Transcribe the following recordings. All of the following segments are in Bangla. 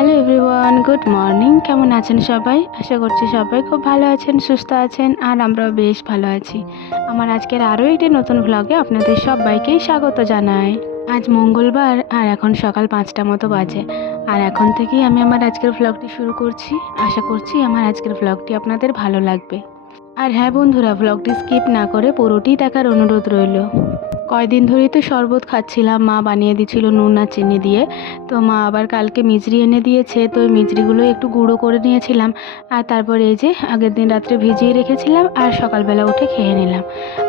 হ্যালো এভরিওয়ান গুড মর্নিং কেমন আছেন সবাই? আশা করছি সবাই খুব ভালো আছেন, সুস্থ আছেন, আর আমরাও বেশ ভালো আছি। আমার আজকের আরও একটি নতুন ভ্লগে আপনাদের সবাইকেই স্বাগত জানাই। আজ মঙ্গলবার, আর এখন সকাল পাঁচটা মতো বাজে। আর এখন থেকেই আমি আমার আজকের ভ্লগটি শুরু করছি। আশা করছি আমার আজকের ভ্লগটি আপনাদের ভালো লাগবে। আর হ্যাঁ বন্ধুরা ভ্লগটি স্কিপ না করে পুরোটি দেখার অনুরোধ রইল। কয়দিন ধরেই তো শরবত খাচ্ছিলাম। মা বানিয়ে দিয়েছিল নুন আর চিনি দিয়ে। তো মা আবার কালকে মিজরি এনে দিয়েছে। তো ওই মিজরিগুলো একটু গুঁড়ো করে নিয়েছিলাম। আর তারপরে এই যে আগের দিন রাত্রে ভিজিয়ে রেখেছিলাম আর সকালবেলা উঠে খেয়ে নিলাম।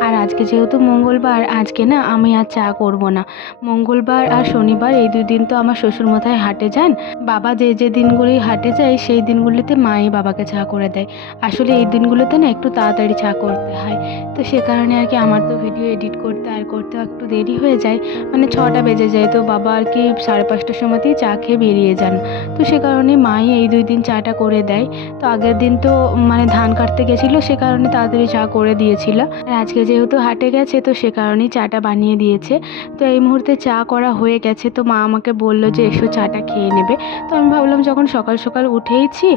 আর আজকে যেহেতু মঙ্গলবার, আজকে না আমি আর চা করব না। মঙ্গলবার আর শনিবার এই দুই দিন তো আমার শ্বশুরমশাই হাটে যান। বাবা যে যে দিনগুলি হাটে যায়, সেই দিনগুলিতে মাই বাবাকে চা করে দেয়। আসলে এই দিনগুলোতে না একটু তাড়াতাড়ি চা করতে হয়। তো সে কারণে আর কি আমার তো ভিডিও এডিট করতে আর করতে একটু দেরি হয়ে যায় মানে ছটা বেজে যায়। তো বাবা আর কি সাড়ে পাঁচটার সময়তেই চা খেয়ে বেরিয়ে যান। তো সে কারণে মাই এই দুই দিন চাটা করে দেয়। তো আগের দিন তো মানে ধান কাটতে গেছিল, সে কারণে তাড়াতাড়ি চা করে দিয়েছিল। আর আজকে যেহেতু হাটে গেছে, তো সে কারণেই চাটা বানিয়ে দিয়েছে। তো এই মুহূর্তে চা করা হয়ে গেছে। তো মা আমাকে বলল যে, এসো চাটা খেয়ে নেবে। তো আমি ভাবলাম, যখন সকাল সকাল উঠেইছি,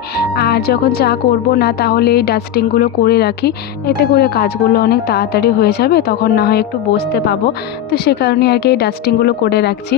আর যখন চা করব না, তাহলে এই ডাস্টিংগুলো করে রাখি। এতে করে কাজগুলো অনেক তাড়াতাড়ি হয়ে যাবে। তখন না হয় একটু বসতে পাবো। তো সে কারণে আর কি এই ডাস্টিংগুলো করে রাখছি।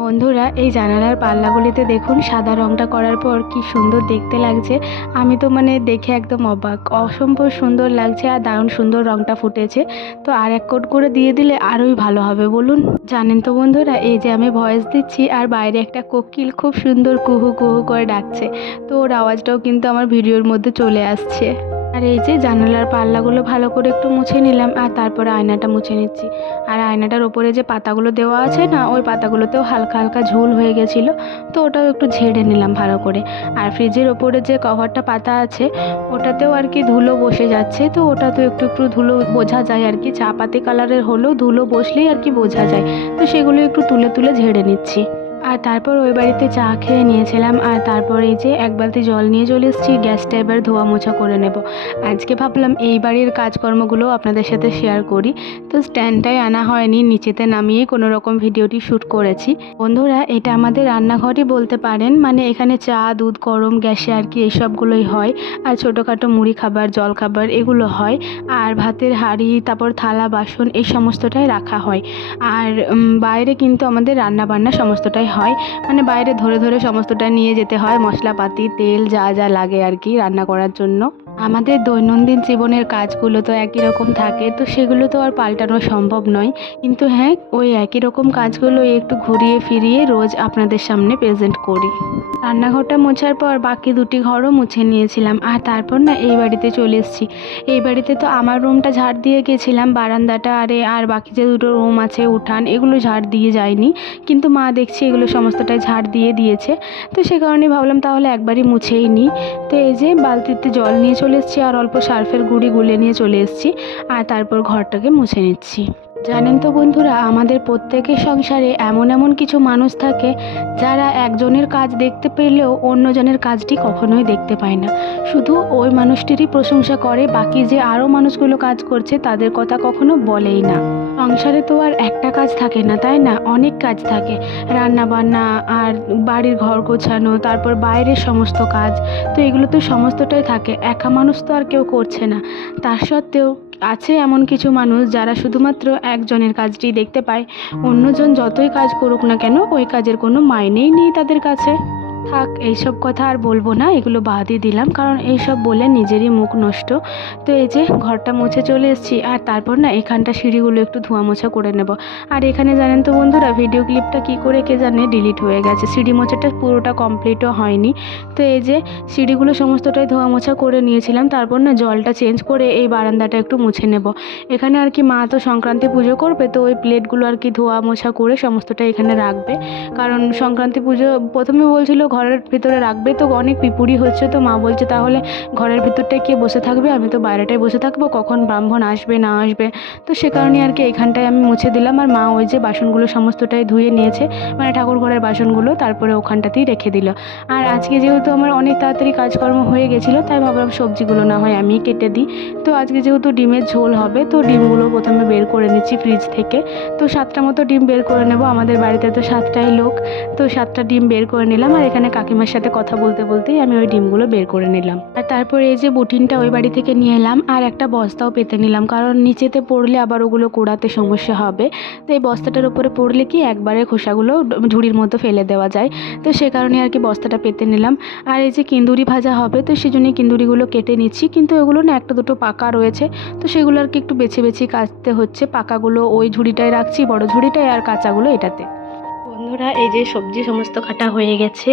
বন্ধুরা, এই জানালার পাল্লাগুলিতে দেখুন, সাদা রঙটা করার পর কি সুন্দর দেখতে লাগছে। আমি তো মানে দেখে একদম অবাক। অসম্ভব সুন্দর লাগছে আর দারুণ সুন্দর রঙটা ফুটেছে। তো আর এক কোট করে দিয়ে দিলে আরোই ভালো হবে, বলুন। জানেন তো বন্ধুরা, এই যে আমি ভয়েস দিচ্ছি আর বাইরে একটা কোকিল খুব সুন্দর কুহু কুহু করে ডাকছে। তো ওর আওয়াজটাও কিন্তু আমার ভিডিওর মধ্যে চলে আসছে। আর এই যে জানালার পাল্লাগুলো ভালো করে একটু মুছে নিলাম, আর তারপরে আয়নাটা মুছে নিচ্ছি। আর আয়নাটার ওপরে যে পাতাগুলো দেওয়া আছে না, ওই পাতাগুলোতেও হালকা হালকা ঝুল হয়ে গেছিল, তো ওটাও একটু ঝেড়ে নিলাম ভালো করে। আর ফ্রিজের ওপরে যে কভারটা পাতা আছে, ওটাতেও আর কি ধুলো বসে যাচ্ছে, তো ওটা তো একটু একটু ধুলো বোঝা যায় আর কি। চা পাতি কালারের হলেও ধুলো বসলেই আর কি বোঝা যায়, তো সেগুলো একটু তুলে তুলে ঝেড়ে নিচ্ছি। আর তারপর ওই বাড়িতে চা খেয়ে নিয়েছিলাম, আর তারপর এই যে এক বালতি জল নিয়ে চলে এসেছি গ্যাসটা এবার ধোয়া মোছা করে নেব। আজকে ভাবলাম এই বাড়ির কাজকর্মগুলো আপনাদের সাথে শেয়ার করি। তো স্ট্যান্ডটাই আনা হয়নি, নিচেতে নামিয়ে কোনো রকম ভিডিওটি শ্যুট করেছি। বন্ধুরা, এটা আমাদের রান্নাঘরই বলতে পারেন মানে এখানে চা, দুধ, গরম, গ্যাসে আর কি এইসবগুলোই হয়। আর ছোটোখাটো মুড়ি খাবার, জল খাবার এগুলো হয়। আর ভাতের হাঁড়ি, তারপর থালা, বাসন, এই সমস্তটাই রাখা হয়। আর বাইরে কিন্তু আমাদের রান্না বান্না সমস্তটাই হয় মানে বাইরে ধরে ধরে সমস্তটা নিয়ে যেতে হয়। মশলাপাতি, তেল যা যা লাগে আর কি রান্না করার জন্য। আমাদের দৈনন্দিন জীবনের কাজগুলো তো একই রকম থাকে, তো সেগুলো তো আর পাল্টানো সম্ভব নয়। কিন্তু হ্যাঁ ওই একই রকম কাজগুলো একটু ঘুরিয়ে ফিরিয়ে রোজ আপনাদের সামনে প্রেজেন্ট করি। রান্নাঘরটা মোছার পর বাকি দুটি ঘরও মুছে নিয়েছিলাম, আর তারপর না এই বাড়িতে চলে এসেছি। এই বাড়িতে তো আমার রুমটা ঝাড় দিয়ে গেছিলাম, বারান্দাটা আরে, আর বাকি যে দুটো রুম আছে, উঠান, এগুলো ঝাড় দিয়ে যায়নি। কিন্তু মা দেখছি এগুলো সমস্তটাই ঝাড় দিয়ে দিয়েছে, তো সে কারণে ভাবলাম তাহলে একবারই মুছেই নিই তো এই যে বালতিতে জল নিয়ে চলে এসেছি আর অল্প সার্ফের গুঁড়ি গুলে নিয়ে চলে এসেছি। আর তারপর ঘরটাকে মুছে নিচ্ছি। জানেন তো বন্ধুরা, আমাদের প্রত্যেকের সংসারে এমন এমন কিছু মানুষ থাকে, যারা একজনের কাজ দেখতে পেলেও অন্যজনের কাজটি কখনোই দেখতে পায় না। শুধু ওই মানুষটিরই প্রশংসা করে, বাকি যে আরও মানুষগুলো কাজ করছে, তাদের কথা কখনো বলেই না। সংসারে তো আর একটা কাজ থাকে না, তাই না? অনেক কাজ থাকে। রান্না বান্না আর বাড়ির ঘর গোছানো, তারপর বাইরের সমস্ত কাজ, তো এগুলো তো সমস্তটাই থাকে। একা মানুষ তো আর কেউ করছে না। তার সত্ত্বেও আছে এমন কিছু মানুষ যারা শুধুমাত্র একজনের কাজটি দেখতে পায়। অন্যজন যতই কাজ করুক না কেন, ওই কাজের কোনো মাইনেই নেই তাদের কাছে। থাক, এইসব কথা আর বলব না, এগুলো বাদই দিলাম, কারণ এইসব বলে নিজেরই মুখ নষ্ট। তো এই যে, ঘরটা মুছে চলে এসেছি, আর তারপর না, এখানটা সিঁড়িগুলো একটু ধোয়া মোছা করে নেব। আর এখানে জানেন তো বন্ধুরা ভিডিও ক্লিপটা কি করে কে জানে ডিলিট হয়ে গেছে। সিঁড়ি মোছাটা পুরোটা কমপ্লিটও হয়নি। তো এই যে, সিঁড়িগুলো সমস্তটাই ধোয়া মোছা করে নিয়েছিলাম, তারপর না, জলটা চেঞ্জ করে এই বারান্দাটা একটু মুছে নেব। এখানে আর কি মা তো সংক্রান্তি পুজো করবে, তো ওই প্লেটগুলো আর কি ধোয়া মোছা করে সমস্তটা এখানে রাখবে। কারণ সংক্রান্তি পুজো প্রথমে বলছিল ঘরের ভিতরে রাখবে তো অনেক পিপুড়ি হচ্ছে তো মা বলছে, তাহলে ঘরের ভিতরটায় কে বসে থাকবে? আমি তো বাইরেটায় বসে থাকব, কখন ব্রাহ্মণ আসবে, না আসবে? তো সে কারণে আর কি এখানটায় আমি মুছে দিলাম। আর মা ওই যে বাসনগুলো সমস্তটাই ধুয়ে নিয়েছে মানে ঠাকুর ঘরের বাসনগুলো, তারপরে ওখানটাতেই রেখে দিল। আর আজকে যেহেতু আমার অনেক তাড়াতাড়ি কাজকর্ম হয়ে গেছিল, তাই ভাবলাম সবজিগুলো না হয় আমি কেটে দিই। তো আজকে যেহেতু ডিমের ঝোল হবে, তো ডিমগুলো প্রথমে বের করে নিচ্ছি ফ্রিজ থেকে। তো সাতটা মতো ডিম বের করে নেব, আমাদের বাড়িতে তো সাতটাই লোক। তো সাতটা ডিম বের করে নিলাম, আর এখানে মানে কাকিমার সাথে কথা বলতে বলতেই আমি ওই ডিমগুলো বের করে নিলাম। আর তারপরে এই যে বুটিনটা ওই বাড়ি থেকে নিয়ে এলাম, আর একটা বস্তাও পেতে নিলাম, কারণ নিচেতে পড়লে আবার ওগুলো কোড়াতে সমস্যা হবে। তো এই বস্তাটার উপরে পড়লে কি একবারে খোসাগুলো ঝুড়ির মতো ফেলে দেওয়া যায়। তো সে কারণে আর কি বস্তাটা পেতে নিলাম। আর এই যে কিন্দুরি ভাজা হবে, তো সেই জন্যই কিন্দুরিগুলো কেটে নিচ্ছি। কিন্তু এগুলো না একটা দুটো পাকা রয়েছে, তো সেগুলো আর কি একটু বেছে বেছে কাটতে হচ্ছে। পাকাগুলো ওই ঝুড়িটায় রাখছি, বড় ঝুড়িটায়, আর কাঁচাগুলো এটাতে। বন্ধুরা, এই যে সবজি সমস্ত কাটা হয়ে গেছে।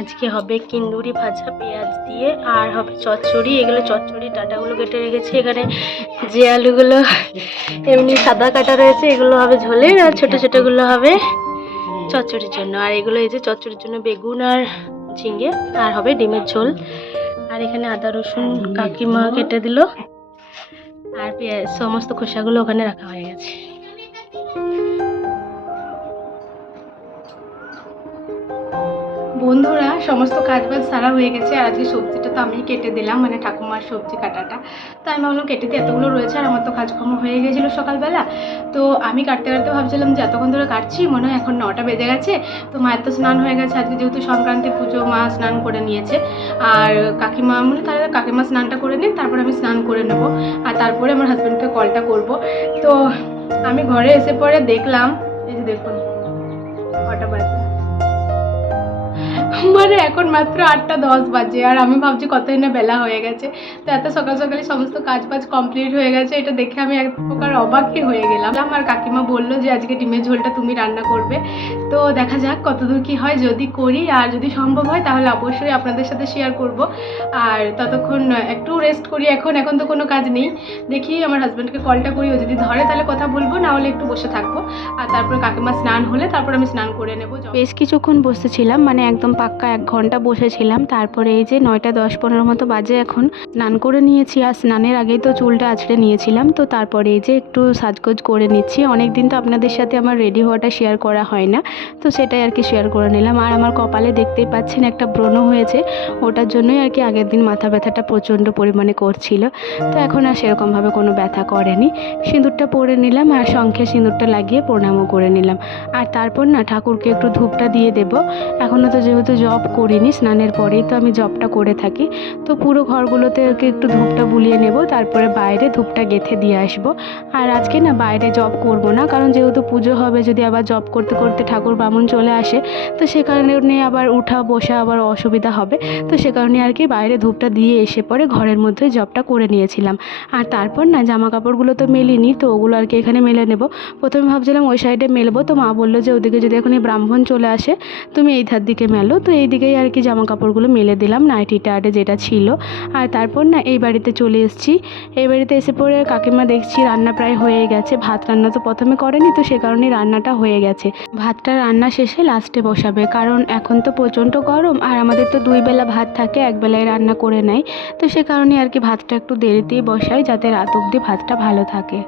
আজকে হবে কিন্দুরি ভাজা, পেঁয়াজ দিয়ে, আর হবে চচ্চড়ি। এগুলো চচ্চড়ি ডাটাগুলো কেটে রেখেছি। এখানে যে আলুগুলো এমনি সাদা কাটা রয়েছে, এগুলো হবে ঝোলের আর ছোটো ছোটোগুলো হবে চচ্চড়ির জন্য। আর এগুলো এই যে চচ্চড়ির জন্য বেগুন আর ঝিঙে, আর হবে ডিমের ঝোল। আর এখানে আদা, রসুন, কাকিমা কেটে দিল। আর পেঁয়াজ, সমস্ত খোসাগুলো ওখানে রাখা হয়ে গেছে। বন্ধুরা, সমস্ত কাজ বাজ সারা হয়ে গেছে। আর আজকে সবজিটা তো আমি কেটে দিলাম মানে ঠাকুমার সবজি কাটাটা। তো আমি ভাবলাম কেটে দিয়ে এতগুলো রয়েছে আর আমার তো কাজকর্ম হয়ে গেছিল সকালবেলা। তো আমি কাটতে কাটতে ভাবছিলাম যে এতক্ষণ ধরে কাটছি, মনে হয় এখন নটা বেজে গেছে। তো মায়ের তো স্নান হয়ে গেছে, আজকে যেহেতু সংক্রান্তি পুজো, মা স্নান করে নিয়েছে। আর কাকিমা মানে তাহলে কাকিমা স্নানটা করে নিন তারপর আমি স্নান করে নেব। আর তারপরে আমার হাজব্যান্ডকে কলটা করব। তো আমি ঘরে এসে পরে দেখলাম, এই যে দেখুন, কটা বাজে। মানে এখন মাত্র আটটা দশ বাজে, আর আমি ভাবছি কতই না বেলা হয়ে গেছে। তো এত সকাল সকালে সমস্ত কাজ বাজ কমপ্লিট হয়ে গেছে, এটা দেখে আমি এক প্রকার অবাকই হয়ে গেলাম। আমার কাকিমা বলল যে, আজকে ডিমের ঝোলটা তুমি রান্না করবে। তো দেখা যাক কতদূর কি হয়, যদি করি আর যদি সম্ভব হয়, তাহলে অবশ্যই আপনাদের সাথে শেয়ার করব। আর ততক্ষণ একটু রেস্ট করি এখন এখন তো কোনো কাজ নেই। দেখি আমার হাজব্যান্ডকে কলটা করি, ও যদি ধরে তাহলে কথা বলব, না হলে একটু বসে থাকব। আর তারপর কাকিমা স্নান হলে তারপর আমি স্নান করে নেব। বেশ কিছুক্ষণ বসেছিলাম মানে একদম পাক্কা এক ঘণ্টা বসেছিলাম। তারপরে এই যে নয়টা দশ পনেরো মতো বাজে এখন, স্নান করে নিয়েছি আর স্নানের আগেই তো চুলটা আছড়ে নিয়েছিলাম। তো তারপরে এই যে একটু সাজগোজ করে নিচ্ছি। অনেক দিন তো আপনাদের সাথে আমার রেডি হওয়াটা শেয়ার করা হয় না। তো সেটাই আর কি শেয়ার করে নিলাম। আর আমার কপালে দেখতেই পাচ্ছেন একটা ব্রণ হয়েছে। ওটার জন্যই আর কি আগের দিন মাথা ব্যথাটা প্রচণ্ড পরিমাণে করছিল। তো এখন আর সেরকমভাবে কোনো ব্যথা করেনি। সিঁদুরটা পরে নিলাম আর শঙ্খে সিঁদুরটা লাগিয়ে প্রণামও করে নিলাম। আর তারপর না ঠাকুরকে একটু ধূপটা দিয়ে দেব। এখনও তো যেহেতু জব করিনি, স্নানের পরেই তো আমি জবটা করে থাকি। তো পুরো ঘরগুলোতে একটু ধূপটা বুলিয়ে নেব, তারপরে বাইরে ধূপটা গেথে দিয়ে আসব। আর আজকে না বাইরে জব করব না, কারণ যেহেতু পুজো হবে, যদি আবার জব করতে করতে ঠাকুর বামুন চলে আসে, তো সে কারণে নিয়ে আবার উঠা বসা আবার অসুবিধা হবে। তো সে কারণে আর কি বাইরে ধূপটা দিয়ে এসে পরে ঘরের মধ্যে জবটা করে নিয়েছিলাম। আর তারপর না জামা কাপড়গুলো তো মেলিনি, তো ওগুলো আর কি এখানে মেলে নেব। প্রথমে ভাবছিলাম ওই সাইডে মেলবো, তো মা বলল যে ওদিকে যদি এখন এই ব্রাহ্মণ চলে আসে, তুমি এই ধার দিকে মেলো। তো এই দিকেই আর কি জামা কাপড়গুলো মেলে দিলাম নাইটিটা আরে যেটা ছিল। আর তারপর না এই বাড়িতে চলে এসেছি। এই বাড়িতে এসে পরে কাকিমা দেখছি রান্না প্রায় হয়ে গেছে। ভাত রান্না তো প্রথমে করেনি, তো সে কারণেই রান্নাটা হয়ে গেছে। ভাতটা রান্না শেষে লাস্টে বসাবে, কারণ এখন তো প্রচণ্ড গরম আর আমাদের তো দুই বেলা ভাত থাকে, এক বেলায় রান্না করে নেয়। তো সে কারণে আর কি ভাতটা একটু দেরিতেই বসাই, যাতে রাত অবধি ভাতটা ভালো থাকে।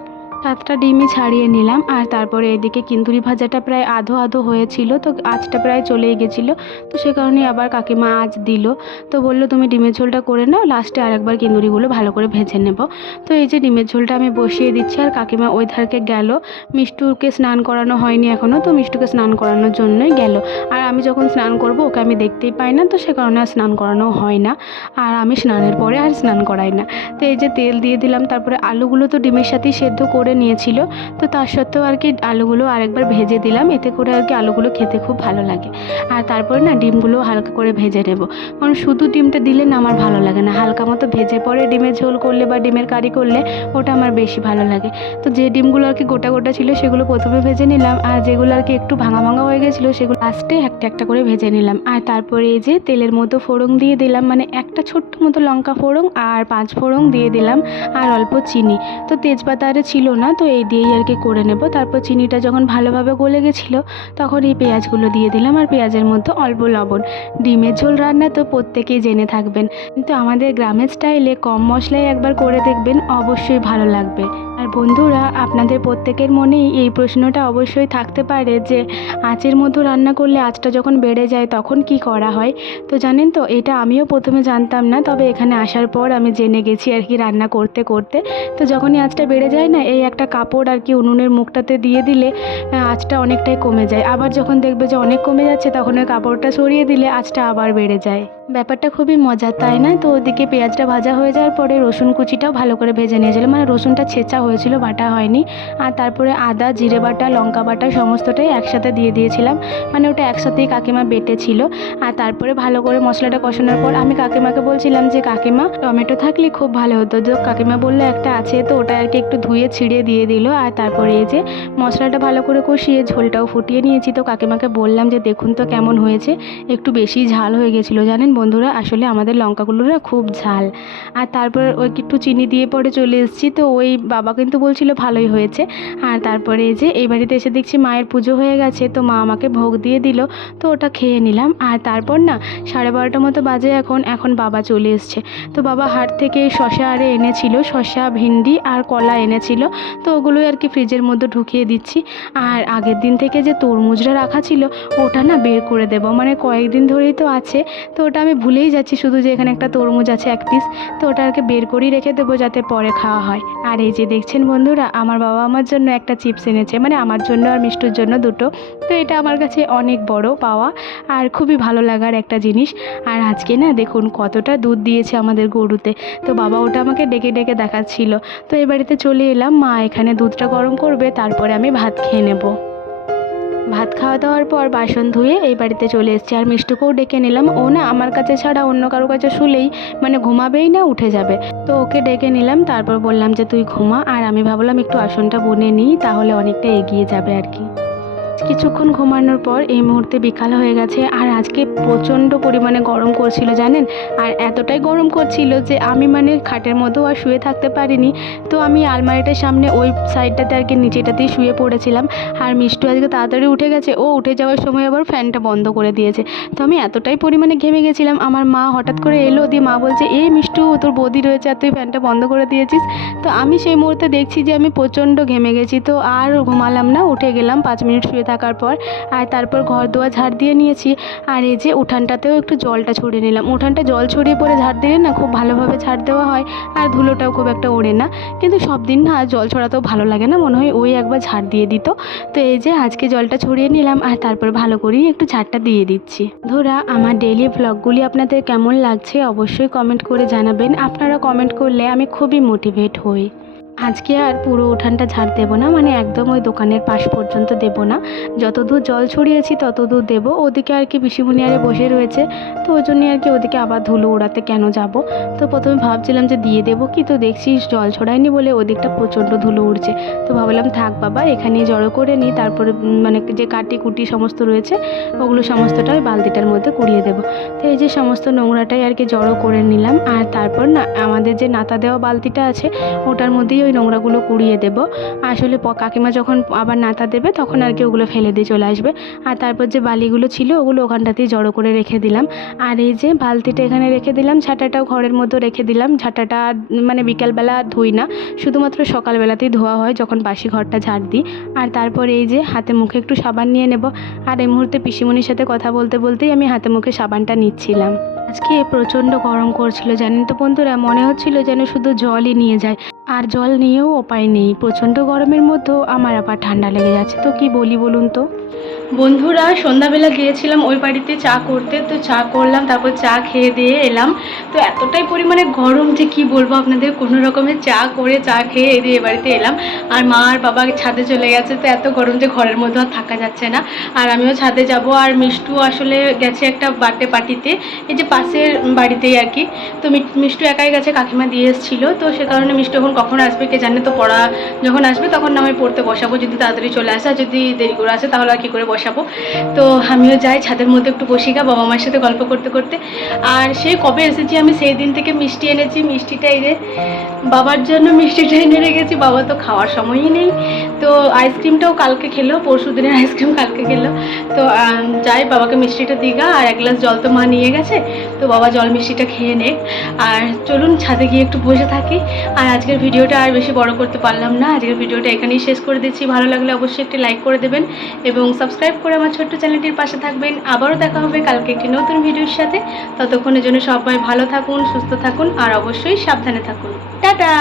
সাতটা ডিমই ছাড়িয়ে নিলাম আর তারপরে এদিকে কিন্দুরি ভাজাটা প্রায় আধো আধো হয়েছিল, তো আঁচটা প্রায় চলেই গেছিল, তো সে কারণে আবার কাকিমা আঁচ দিল, তো বলল, তুমি ডিমের ঝোলটা করে নাও লাস্টে আরেকবার কিন্দুরিগুলো ভালো করে ভেজে নেব। তো এই যে ডিমের ঝোলটা আমি বসিয়ে দিচ্ছি আর কাকিমা ওই ধারকে গেল মিষ্টুকে স্নান করানো হয়নি এখনও তো মিষ্টুকে স্নান করানোর জন্যই গেল। আর আমি যখন স্নান করব, ওকে আমি দেখতেই পাই না, তো সে কারণে আর স্নান করানো হয় না, আর আমি স্নানের পরে আর স্নান করাই না। তো এই যে তেল দিয়ে দিলাম, তারপরে আলুগুলো তো ডিমের সাথেই সেদ্ধ করে নিয়েছিল। তো তার সত্ত্বেও আর কি আলুগুলো আরেকবার ভেজে দিলাম। এতে করে আর কি আলুগুলো খেতে খুব ভালো লাগে। আর তারপরে না ডিমগুলো হালকা করে ভেজে নেব। কারণ শুধু ডিমটা দিলে না আমার ভালো লাগে না। হালকা মতো ভেজে পরে ডিমের ঝোল করলে বা ডিমের কারি করলে ওটা আমার বেশি ভালো লাগে। তো যে ডিমগুলো আর কি গোটা গোটা ছিল সেগুলো প্রথমে ভেজে নিলাম। আর যেগুলো আর কি একটু ভাঙা ভাঙা হয়ে গেছিল সেগুলো লাস্টে একটা একটা করে ভেজে নিলাম। আর তারপরে এই যে তেলের মতো ফোড়ন দিয়ে দিলাম। মানে একটা ছোট্ট মতো লঙ্কা ফোড়ন আর পাঁচ ফোড়ন দিয়ে দিলাম। আর অল্প চিনি। তো তেজপাতা আরে ছিল না, তো এই দিয়েই আর কি করে নেব। তারপর চিনিটা যখন ভালোভাবে গলে গেছিল, তখন এই পেঁয়াজগুলো দিয়ে দিলাম। আর পেঁয়াজের মধ্যে অল্প লবণ। ডিমের ঝোল রান্না তো প্রত্যেকেই জেনে থাকবেন। কিন্তু আমাদের গ্রামের স্টাইলে কম মশলায় একবার করে দেখবেন, অবশ্যই ভালো লাগবে। আর বন্ধুরা, আপনাদের প্রত্যেকের মনেই এই প্রশ্নটা অবশ্যই থাকতে পারে যে, আঁচের মতো রান্না করলে আঁচটা যখন বেড়ে যায় তখন কি করা হয়? তো জানেন তো, এটা আমিও প্রথমে জানতাম না, তবে এখানে আসার পর আমি জেনে গেছি আর কি রান্না করতে করতে। তো যখনই আঁচটা বেড়ে যায় না, এই একটা কাপড় আর কি উনুনের মুখটাতে দিয়ে দিলে আঁচটা অনেকটাই কমে যায়। আবার যখন দেখবে যে অনেক কমে যাচ্ছে, তখন ওই কাপড়টা সরিয়ে দিলে আঁচটা আবার বেড়ে যায়। ব্যাপারটা খুবই মজার, তাই না? তো ওদিকে পেঁয়াজটা ভাজা হয়ে যাওয়ার পরে রসুন কুচিটাও ভালো করে ভেজে নিয়েছিলাম। মানে রসুনটা ছেঁচা হয়েছিল, বাটা হয়নি। আর তারপরে আদা, জিরে বাটা, লঙ্কা বাটা সমস্তটাই একসাথে দিয়ে দিয়েছিলাম। মানে ওটা একসাথেই কাকিমা বেটেছিল। আর তারপরে ভালো করে মশলাটা কষানোর পর আমি কাকিমাকে বলছিলাম যে, কাকিমা, টমেটো থাকলে খুব ভালো হতো। তো কাকিমা বলল, একটা আছে। তো ওটা আর কি একটু ধুয়ে ছিঁড়ে দিয়ে দিল। আর তারপরে এই যে মশলাটা ভালো করে কষিয়ে ঝোলটাও ফুটিয়ে নিয়েছি। তো কাকিমাকে বললাম যে, দেখুন তো কেমন হয়েছে। একটু বেশি ঝাল হয়ে গেছিল, জানেন? বন্ধুরা আসলে আমাদের লঙ্কাগুলো না খুব ঝাল। আর তারপর ওই একটু চিনি দিয়ে পরে চলে এসেছি তো ওই বাবা কিন্তু বলছিল ভালোই হয়েছে। আর তারপরে এই যে এই বাড়িতে এসে দেখছি মায়ের পুজো হয়ে গেছে তো মা আমাকে ভোগ দিয়ে দিল তো ওটা খেয়ে নিলাম। আর তারপর না সাড়ে বারোটার মতো বাজে এখন এখন বাবা চলে এসছে। তো বাবা হাট থেকে শশা আরে এনেছিল শশা ভিন্ডি আর কলা এনেছিল তো ওগুলোই আর কি ফ্রিজের মধ্যে ঢুকিয়ে দিচ্ছি। আর আগের দিন থেকে যে তরমুজটা রাখা ছিল ওটা না বের করে দেবো মানে কয়েকদিন ধরেই তো আছে তো ওটা আমি ভুলেই যাচ্ছি শুধু যে এখানে একটা তরমুজ আছে এক পিস তো ওটা আর বের করেই রেখে দেবো যাতে পরে খাওয়া হয়। আর এই যে দেখছেন বন্ধুরা, আমার বাবা আমার জন্য একটা চিপস এনেছে মানে আমার জন্য আর মিষ্টুর জন্য দুটো। তো এটা আমার কাছে অনেক বড় পাওয়া আর খুবই ভালো লাগার একটা জিনিস। আর আজকে না দেখুন কতটা দুধ দিয়েছে আমাদের গরুতে। তো বাবা ওটা আমাকে ডেকে ডেকে দেখাচ্ছিল। তো এ বাড়িতে চলে এলাম, মা এখানে দুধটা গরম করবে, তারপরে আমি ভাত খেয়ে নেব। ভাত খাওয়া দাওয়ার পর বাসন ধুয়ে এই বাড়িতে চলে এসেছি। আর মিষ্টুকেও ডেকে নিলাম। ও না আমার কাছে ছাড়া অন্য কারও কাছে শুলেই মানে ঘুমাবেই না, উঠে যাবে। তো ওকে ডেকে নিলাম। তারপর বললাম যে, তুই ঘুমা। আর আমি ভাবলাম একটু আসনটা বনে নিই, তাহলে অনেকটা এগিয়ে যাবে আর কি। কিছুক্ষণ ঘুমানোর পর এই মুহূর্তে বিকাল হয়ে গেছে আর আজকে প্রচণ্ড পরিমাণে গরম করছিল, জানেন? আর এতটাই গরম করছিল যে আমি মানে খাটের মধ্যেও আর শুয়ে থাকতে পারিনি। তো আমি আলমারিটার সামনে ওই সাইডটাতে আর কি নিচেটাতেই শুয়ে পড়েছিলাম। আর মিষ্টু আজকে তাড়াতাড়ি উঠে গেছে। ও উঠে যাওয়ার সময় আবার ফ্যানটা বন্ধ করে দিয়েছে। তো আমি এতটাই পরিমাণে ঘেমে গেছিলাম। আমার মা হঠাৎ করে এলো দিয়ে মা বলছে এই মিষ্টু, তোর বৌদি রয়েছে আর তুই ফ্যানটা বন্ধ করে দিয়েছিস? তো আমি সেই মুহূর্তে দেখছি যে আমি প্রচণ্ড ঘেমে গেছি। তো আর ঘুমালাম না, উঠে গেলাম, পাঁচ মিনিট শুয়ে থাকার পর আর তারপর ঘর দোয়া ঝাড় দিয়ে নিয়েছি। আর এই যে উঠানটাতেও একটু জলটা ছড়িয়ে নিলাম। উঠানটা জল ছড়িয়ে পরে ঝাড় দিলে না খুব ভালোভাবে ঝাড় দেওয়া হয় আর ধুলোটাও খুব একটা ওড়ে না। কিন্তু সব দিন না জল ছড়াতেও ভালো লাগে না। মনে হয় ওই একবার ঝাড় দিয়ে দিত। তো এই যে আজকে জলটা ছড়িয়ে নিলাম আর তারপর ভালো করেই একটু ঝাড়টা দিয়ে দিচ্ছি। ধরা আমার ডেইলি ব্লগগুলি আপনাদের কেমন লাগছে অবশ্যই কমেন্ট করে জানাবেন। আপনারা কমেন্ট করলে আমি খুবই মোটিভেট হই। আজকে আর পুরো উঠানটা ঝাড় দেবো না মানে একদম ওই দোকানের পাশ পর্যন্ত দেবো না। যত দূর জল ছড়িয়েছি তত দূর দেবো। ওদিকে আর কি পিসিমণি আরে বসে রয়েছে, তো ওই জন্যই আর কি ওদিকে আবার ধুলো ওড়াতে কেন যাব? তো প্রথমে ভাবছিলাম যে দিয়ে দেবো কি, তো দেখছি জল ছড়ায়নি বলে ওদিকটা প্রচণ্ড ধুলো উড়ছে। তো ভাবলাম থাক বাবা, এখানেই জড়ো করে নিই, তারপরে মানে যে কাটি কুটি সমস্ত রয়েছে, ওগুলো সমস্তটা ওই বালতিটার মধ্যে কুড়িয়ে দেবো। তো এই যে সমস্ত নোংরাটাই আর কি জড়ো করে নিলাম, আর তারপর না আমাদের যে নাতা দেওয়া বালতিটা আছে, ওটার মধ্যেই ওই নোংরাগুলো কুড়িয়ে দেবো। আসলে কাকিমা যখন আবার নাতা দেবে, তখন আর কি ওগুলো ফেলে দিয়ে চলে আসবে। আর তারপর যে বালিগুলো ছিল, ওগুলো ওখানটাতেই জড়ো করে রেখে দিলাম। আর এই যে বালতিটা এখানে রেখে দিলাম, ঝাঁটাটাও ঘরের মধ্যে রেখে দিলাম। আর মানে বিকালবেলা ধুই না। শুধুমাত্র সকালবেলাতেই ধোয়া হয় যখন বাসি ঘরটা ঝাড় দিই। আর তারপর এই যে হাতে মুখে একটু সাবান নিয়ে নেব। আর এই মুহূর্তে পিসিমণির সাথে কথা বলতে বলতেই আমি হাতে মুখে সাবানটা নিচ্ছিলাম। আজকে প্রচণ্ড গরম করছিল জানেন তো বন্ধুরা? মনে হচ্ছিল যেন শুধু জলই নিয়ে যায়। আর জল নিয়েও উপায় নেই। প্রচণ্ড গরমের মধ্যেও আমার আবার ঠান্ডা লেগে যাচ্ছে। তো কি বলি বলুন তো? বন্ধুরা, সন্ধ্যাবেলা গিয়েছিলাম ওই বাড়িতে চা করতে, তো চা করলাম, তারপর চা খেয়ে দিয়ে এলাম। তো এতটাই পরিমাণে গরম যে কি বলব আপনাদের, কোনো রকমের চা করে চা খেয়ে দিয়ে বাড়িতে এলাম। আর মা আর বাবা ছাদে চলে গেছে, তো এত গরম যে ঘরের মধ্যে আর থাকা যাচ্ছে না। আর আমিও ছাদে যাব, আর মিষ্টু আসলে গেছে একটা বার্থডে পার্টিতে, এই যে পাশের বাড়িতেই আর কি। তো মিষ্টু একাই গেছে, কাকিমা দিয়ে এসেছিল, তো সে কারণে মিষ্টু এখন কখন আসবে কে জানে, তো পড়া যখন আসবে তখন না হয় পড়তে বসাবো, যদি তাড়াতাড়ি চলে আসে, আর যদি দেরি করে আসে তাহলে আর কী করে বসাবো। বসাবো। তো আমিও যাই, ছাদের মধ্যে একটু বসি, গা বাবা মার সাথে গল্প করতে করতে। আর সেই কবে এসেছি আমি সেই দিন থেকে মিষ্টি এনেছি, মিষ্টিটা এনে বাবার জন্য মিষ্টিটা এনে রেখেছি, বাবা তো খাওয়ার সময়ই নেই। তো আইসক্রিমটাও কালকে খেলো, পরশু দিনের আইসক্রিম কালকে খেলো। তো যাই, বাবাকে মিষ্টিটা দিগা আর এক গ্লাস জল তো মা নিয়ে গেছে, তো বাবা জল মিষ্টিটা খেয়ে নে আর চলুন ছাদে গিয়ে একটু বসে থাকি। আর আজকের ভিডিওটা আর বেশি বড় করতে পারলাম না। আজকের ভিডিওটা এখানেই শেষ করে দিচ্ছি। ভালো লাগলে অবশ্যই একটি লাইক করে দেবেন এবং সাবস্ক্রাইব করে আমার ছোট্ট চ্যানেলটির পাশে থাকবেন। আবারও দেখা হবে কালকে একটি নতুন ভিডিওর সাথে। ততক্ষণের জন্য সবাই ভালো থাকুন, সুস্থ থাকুন, আর অবশ্যই সাবধানে থাকুন। টাটা!